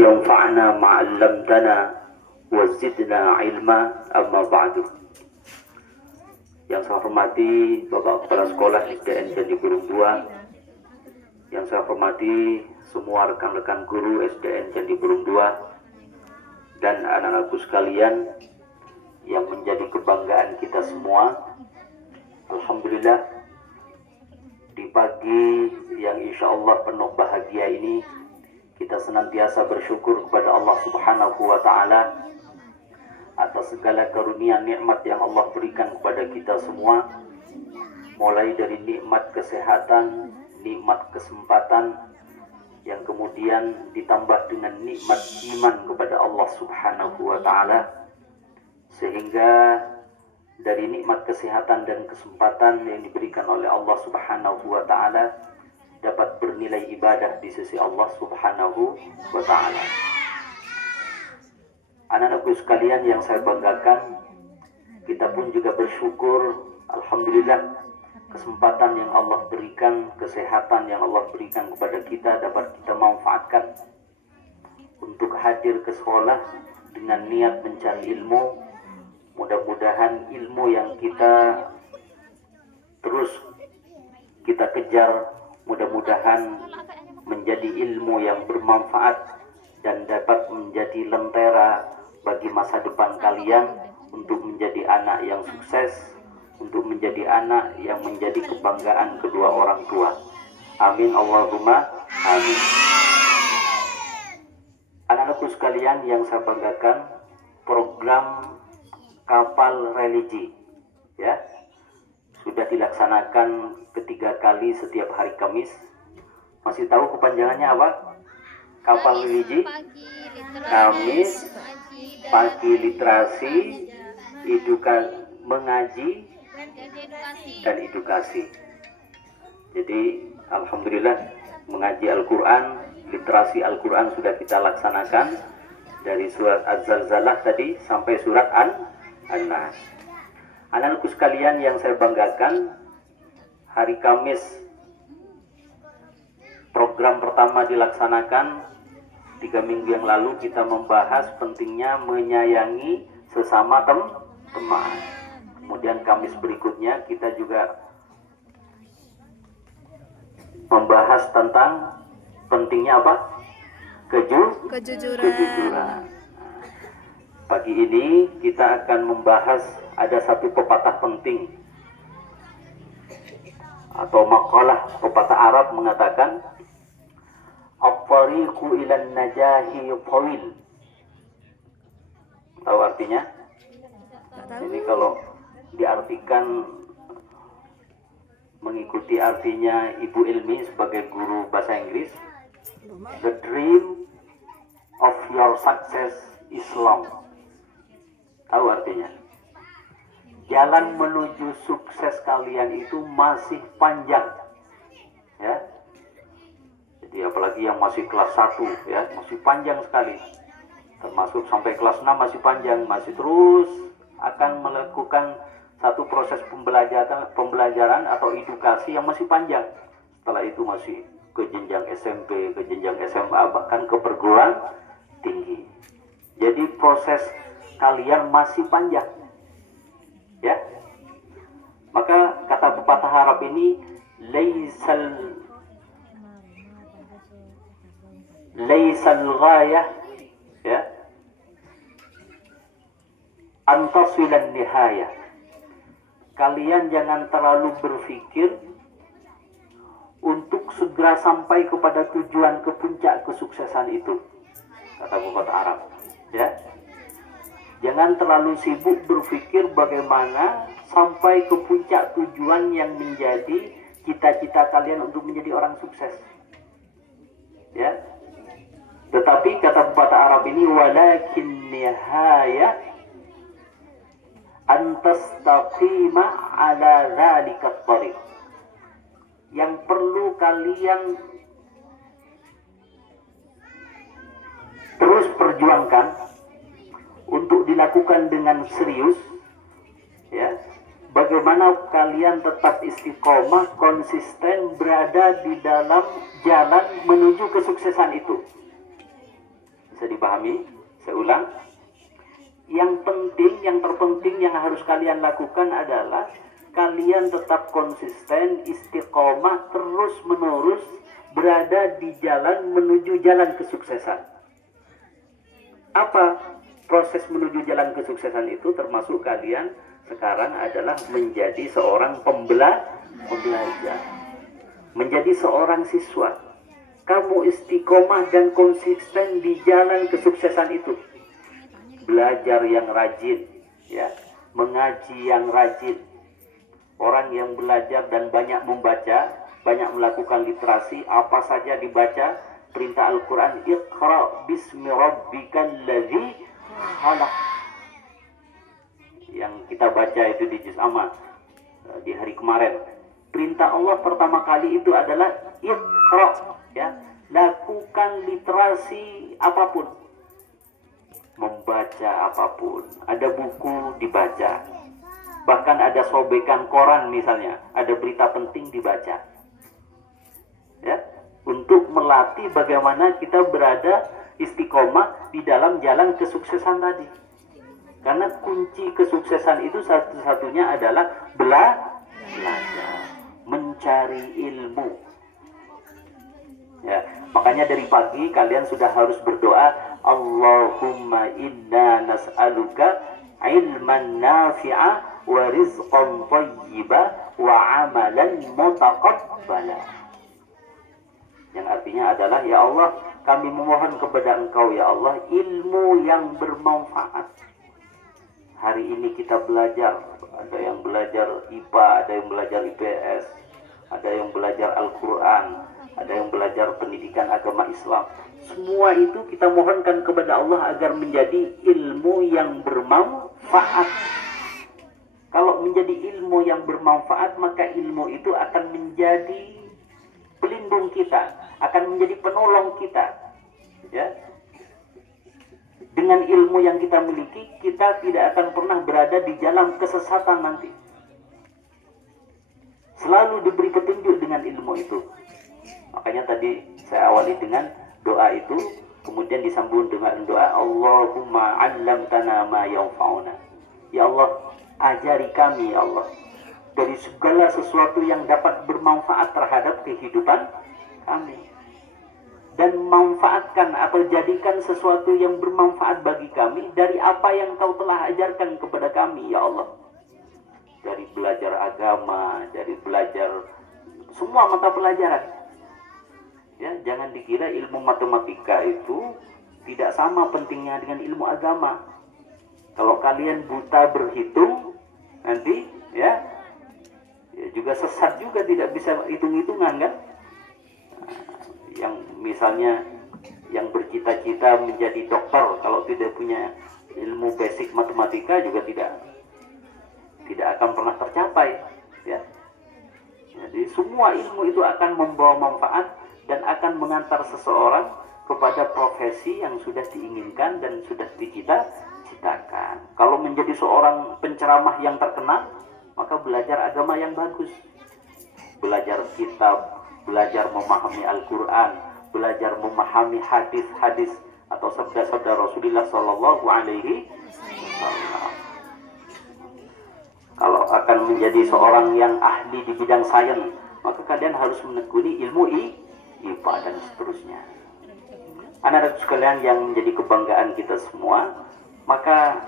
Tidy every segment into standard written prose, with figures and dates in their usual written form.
وينفعنا ما علمتنا وزدنا علما أما بعد. Yang saya hormati Bapak Kepala Sekolah SDN Candi Burung 2, yang saya hormati semua rekan-rekan guru SDN Candi Burung 2 dan anak-anakku sekalian yang menjadi kebanggaan kita semua. Alhamdulillah, di pagi yang insya Allah penuh bahagia ini, kita senantiasa bersyukur kepada Allah Subhanahu wa Ta'ala atas segala karunia nikmat yang Allah berikan kepada kita semua, mulai dari nikmat kesehatan, nikmat kesempatan, yang kemudian ditambah dengan nikmat iman kepada Allah Subhanahu wa Ta'ala, sehingga dari nikmat kesehatan dan kesempatan yang diberikan oleh Allah Subhanahu wa Ta'ala dapat bernilai ibadah di sisi Allah Subhanahu wa Ta'ala. Anak-anakku sekalian yang saya banggakan, kita pun juga bersyukur, alhamdulillah, kesempatan yang Allah berikan, kesehatan yang Allah berikan kepada kita dapat kita manfaatkan untuk hadir ke sekolah dengan niat mencari ilmu. Mudah-mudahan ilmu yang kita terus kita kejar, mudah-mudahan menjadi ilmu yang bermanfaat dan dapat menjadi lentera bagi masa depan kalian untuk menjadi anak yang sukses, untuk menjadi anak yang menjadi kebanggaan kedua orang tua. Amin Allahumma amin. Anak-anakku sekalian yang saya banggakan, program kapal religi ya sudah dilaksanakan ketiga kali setiap hari Kamis. Masih tahu kepanjangannya apa? Kapal religi, Kamis, pagi literasi, mengaji dan edukasi. Jadi alhamdulillah, mengaji Al-Quran, literasi Al-Quran sudah kita laksanakan dari surat Az-Zalzalah tadi sampai surat An-Nas. Anak-anakku sekalian yang saya banggakan, hari Kamis program pertama dilaksanakan. 3 minggu yang lalu kita membahas pentingnya menyayangi sesama teman. Kemudian Kamis berikutnya kita juga membahas tentang pentingnya apa? Kejujuran. Pagi ini kita akan membahas ada satu pepatah penting atau makalah pepatah Arab mengatakan At-tariqu ilan najahi tawil. Tahu artinya? Ini kalau diartikan mengikuti artinya Ibu Ilmi sebagai guru bahasa Inggris, the dream of your success is long. Tahu artinya? Jalan menuju sukses kalian itu masih panjang. Ya. Jadi apalagi yang masih kelas 1 ya, masih panjang sekali. Termasuk sampai kelas 6 masih panjang, masih terus akan melakukan satu proses pembelajaran atau edukasi yang masih panjang. Setelah itu masih ke jenjang SMP, ke jenjang SMA, bahkan ke perguruan tinggi. Jadi proses kalian masih panjang. Ya. Maka kata pepatah Arab ini laisal ghayah ya antasilan nihayah. Kalian jangan terlalu berpikir untuk segera sampai kepada tujuan ke puncak kesuksesan itu, kata pepatah Arab ya. Jangan terlalu sibuk berpikir bagaimana sampai ke puncak tujuan yang menjadi cita-cita kalian untuk menjadi orang sukses ya. Tetapi kata pepatah Arab ini walakin nihaya antastaqima ala dzalika tariq. Yang perlu kalian terus perjuangkan untuk dilakukan dengan serius ya. Bagaimana kalian tetap istiqomah, konsisten berada di dalam jalan menuju kesuksesan itu. dipahami? Saya ulang. Yang penting, yang terpenting yang harus kalian lakukan adalah kalian tetap konsisten, istiqomah, terus menerus berada di jalan menuju jalan kesuksesan. Apa proses menuju jalan kesuksesan itu? Termasuk kalian sekarang adalah menjadi seorang pembelajar, menjadi seorang siswa. Kamu istiqomah dan konsisten di jalan kesuksesan itu. Belajar yang rajin, ya, mengaji yang rajin. Orang yang belajar dan banyak membaca, banyak melakukan literasi, apa saja dibaca. Perintah Al-Quran, Iqra bismi rabbikal ladzi khalaq. Yang kita baca itu di Juz Amma di hari kemarin. Perintah Allah pertama kali itu adalah Iqra, ya, lakukan literasi apapun, membaca apapun, ada buku dibaca, bahkan ada sobekan koran misalnya, ada berita penting dibaca, ya, untuk melatih bagaimana kita berada istiqomah di dalam jalan kesuksesan tadi. Karena kunci kesuksesan itu satu-satunya adalah belajar, mencari ilmu. Ya, makanya dari pagi kalian sudah harus berdoa, Allahumma inna nas'aluka ilman nafi'a wa rizqan thayyiba wa amalan mutaqabbala. Yang artinya adalah, ya Allah, kami memohon kepada Engkau, ya Allah, ilmu yang bermanfaat. Hari ini kita belajar, ada yang belajar IPA, ada yang belajar IPS, ada yang belajar Al-Quran, ada yang belajar pendidikan agama Islam. Semua itu kita mohonkan kepada Allah agar menjadi ilmu yang bermanfaat. Kalau menjadi ilmu yang bermanfaat, maka ilmu itu akan menjadi pelindung kita, akan menjadi penolong kita, ya. Dengan ilmu yang kita miliki, kita tidak akan pernah berada di jalan kesesatan nanti. Selalu diberi petunjuk dengan ilmu itu. Makanya tadi saya awali dengan doa itu, kemudian disambung dengan doa, Allahumma 'allamtana ma yanfa'una. Ya Allah, ajari kami, ya Allah, dari segala sesuatu yang dapat bermanfaat terhadap kehidupan kami. Dan manfaatkan atau jadikan sesuatu yang bermanfaat bagi kami dari apa yang Kau telah ajarkan kepada kami, ya Allah. Dari belajar agama, dari belajar semua mata pelajaran. Ya, jangan dikira ilmu matematika itu tidak sama pentingnya dengan ilmu agama. Kalau kalian buta berhitung, nanti ya juga sesat juga, tidak bisa hitung-hitungan, kan? Yang misalnya yang bercita-cita menjadi dokter, kalau tidak punya ilmu basic matematika juga tidak akan pernah tercapai, ya. Jadi semua ilmu itu akan membawa manfaat dan akan mengantar seseorang kepada profesi yang sudah diinginkan dan sudah dicita-citakan. Kalau menjadi seorang penceramah yang terkenal, maka belajar agama yang bagus, belajar kitab, belajar memahami Al-Quran, belajar memahami hadis-hadis atau sabda-sabda Rasulullah Sallallahu Alaihi Wasallam. Kalau akan menjadi seorang yang ahli di bidang sains, maka kalian harus menekuni ilmu IPA dan seterusnya. Anak-anak sekalian yang menjadi kebanggaan kita semua, maka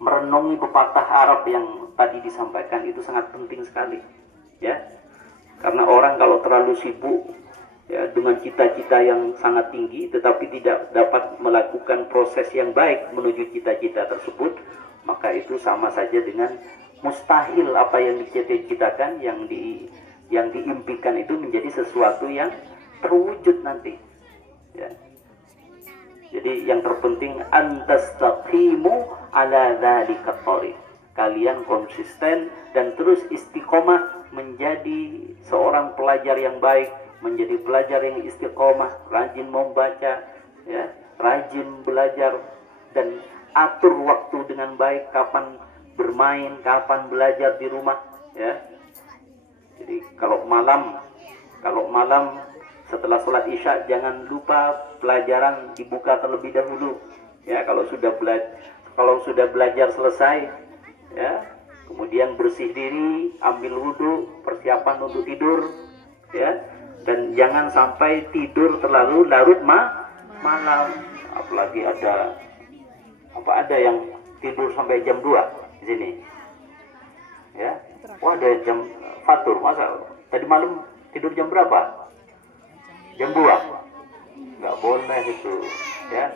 merenungi pepatah Arab yang tadi disampaikan itu sangat penting sekali, ya. Karena orang kalau terlalu sibuk, ya, dengan cita-cita yang sangat tinggi tetapi tidak dapat melakukan proses yang baik menuju cita-cita tersebut, maka itu sama saja dengan mustahil apa yang dicita-citakan, yang diimpikan itu menjadi sesuatu yang terwujud nanti, ya. Jadi yang terpenting antastaqimu ala dzalika thariq. Kalian konsisten dan terus istiqomah menjadi seorang pelajar yang baik, menjadi pelajar yang istiqomah, rajin membaca, ya, rajin belajar, dan atur waktu dengan baik, kapan bermain, kapan belajar di rumah, ya. Jadi kalau malam Setelah sholat isya jangan lupa pelajaran dibuka terlebih dahulu. Ya, kalau sudah belajar selesai, ya, kemudian bersih diri, ambil wudhu, persiapan untuk tidur, ya, dan jangan sampai tidur terlalu larut malam. Apalagi ada yang tidur sampai jam 2 di sini, ya. Wah, ada jam fatur, masa tadi malam tidur jam berapa? Jam 2. Nggak boleh itu, ya.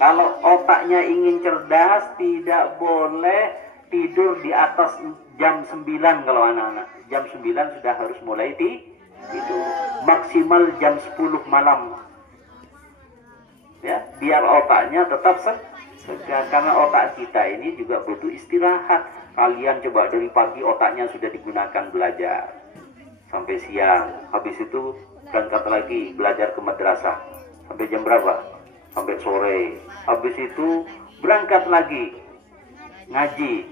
Kalau otaknya ingin cerdas, tidak boleh tidur di atas jam 9 kalau anak-anak. Jam 9 sudah harus mulai tidur. Maksimal jam 10 malam. Ya, biar otaknya tetap segar. Karena otak kita ini juga butuh istirahat. Kalian coba dari pagi otaknya sudah digunakan belajar. Sampai siang. Habis itu berangkat lagi belajar ke madrasah. Sampai jam berapa? Sampai sore. Habis itu berangkat lagi ngaji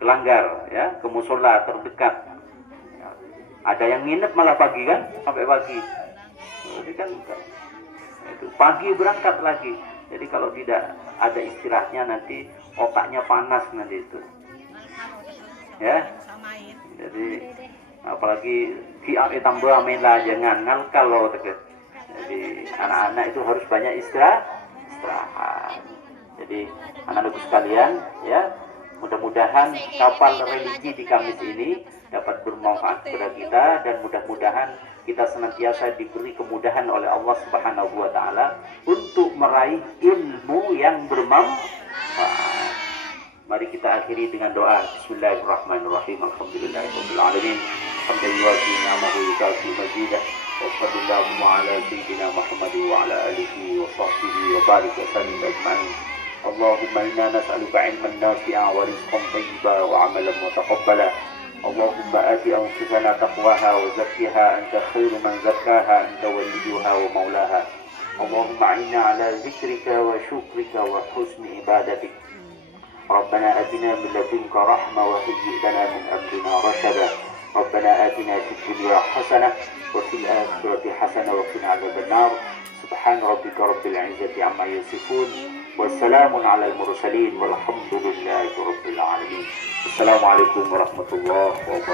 ke Langgar, ya, ke musola terdekat. Ya, ada yang nginep malah pagi kan, sampai pagi. Jadi kan itu pagi berangkat lagi. Jadi kalau tidak ada istirahatnya nanti otaknya panas nanti itu. Ya. Jadi apalagi VR tambah amela jangan ngalkal loh tegas. Jadi anak-anak itu harus banyak istirahat. Jadi anak-anakku sekalian, ya, mudah-mudahan kapal religi di Kamis ini dapat bermanfaat kepada kita, dan mudah-mudahan kita senantiasa diberi kemudahan oleh Allah Subhanahu wa taala untuk meraih ilmu yang bermanfaat. Mari kita akhiri dengan doa. Bismillahirrahmanirrahim. Alhamdulillahirabbil alamin. Hamdan yuwafi ni'amahu wa yukafi mazidah. Wa sallallahu ala sayyidina Muhammad wa ala alihi wa sahbihi wa barik wa sallim ajma'in. Allahumma inna nas'aluka 'ilman nafi'a wa rizqan thayyiban wa 'amalan mutaqabbala. Allahumma ati anfusana taqwaha wa zakkiha anta khairu man zakkaha anta waliyuha wa maulaha. Allahumma 'inna ala zikrika wa syukrika wa husni ibadatik. ربنا آتنا من لدنك رحمة وهيئ لنا من أمرنا رشدا ربنا آتنا في الدنيا حسنة وفي الآخرة حسنة وقنا عذاب النار سبحان ربك رب العزة عما يصفون والسلام على المرسلين والحمد لله رب العالمين. السلام عليكم ورحمة الله وبركاته.